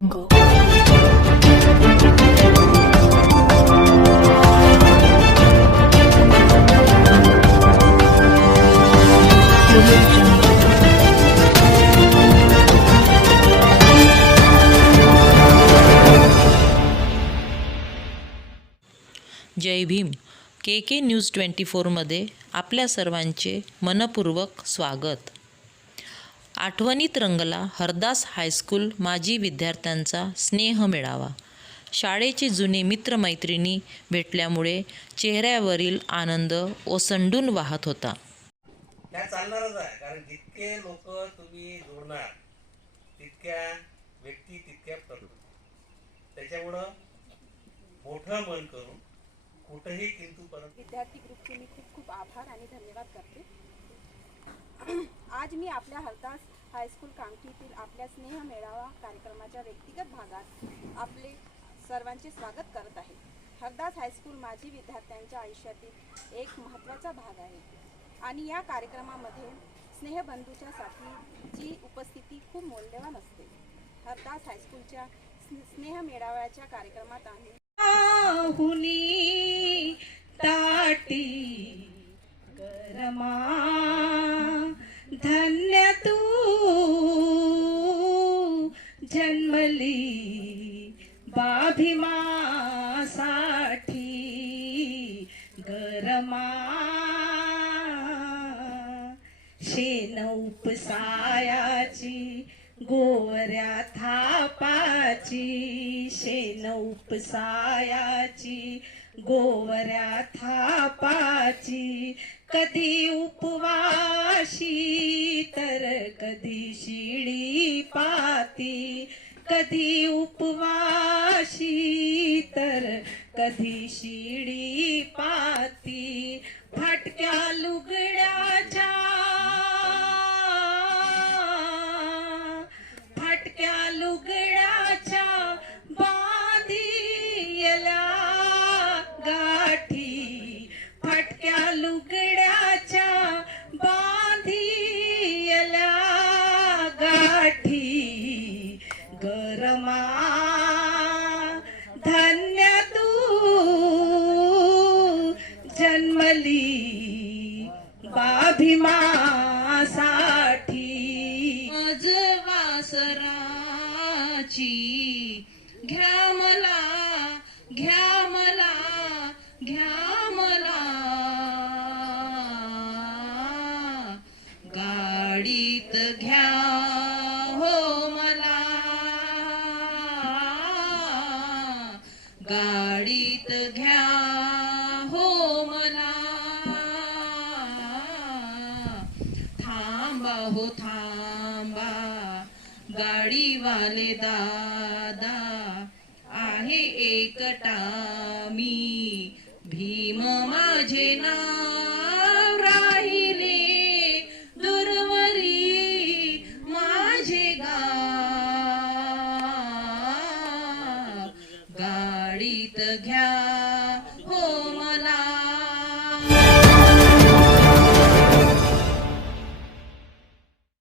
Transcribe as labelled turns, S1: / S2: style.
S1: Go.
S2: Jai Bhim K K news twenty फोरमध्ये आपल्या सर्वांचे मनपूर्वक स्वागत आठवणीत रंगला हरदास हायस्कूल माजी विद्यार्थ्यांचा स्नेह मेळावा. शाळेचे जुने मित्रमैत्रिणी भेटल्यामुळे चेहऱ्यावरील आनंद ओसंडून वाहत होता.
S3: ह्या चालणारच आहे कारण जितके लोक तुम्ही जोडणार तितक्या व्यक्ती तितक्या प्रकृती त्याच्यामुळं मोठं मन करून कुठंही किंतु परंतु
S4: विद्यार्थी ग्रुपचे मी खूप खूप आभार आणि धन्यवाद करते. आज मी आपल्या हरदास हायस्कूल कामठीतील आपल्या स्नेह मेळावा कार्यक्रमाच्या व्यक्तिगत भागात आपले सर्वांचे स्वागत करत आहे. हरदास हायस्कूल माजी विद्यार्थ्यांच्या आयुष्यातील एक महत्त्वाचा भाग आहे. आणि या कार्यक्रमामध्ये स्नेहबंधूच्या साठी जी उपस्थिती खूप मौल्यवान असते. हरदास हायस्कूलच्या स्ने- स्नेह मेळाव्याच्या कार्यक्रमात आम्ही
S5: ताटी गरमा जन्मली बाभिमासाठी गरमा शेन उपसायाची गोवऱ्या थापाची शेन उपसायाची गोवऱ्या थापाची कधी उपवाशी तर कधी शिडी पाती कधी उपवाशी तर कधी शिडी पाती. फाटक्या लुगड बाभिमासाठी वासराची घ्या मला घ्या मला घ्या मला. गाडीत घ्या हो मला. गाडीत घ्या हो थांबा. गाडीवाले दादा आहे एकटा मी. भीम माझे नाव राहिले. दुर्वरी माझे गाडीत घ्या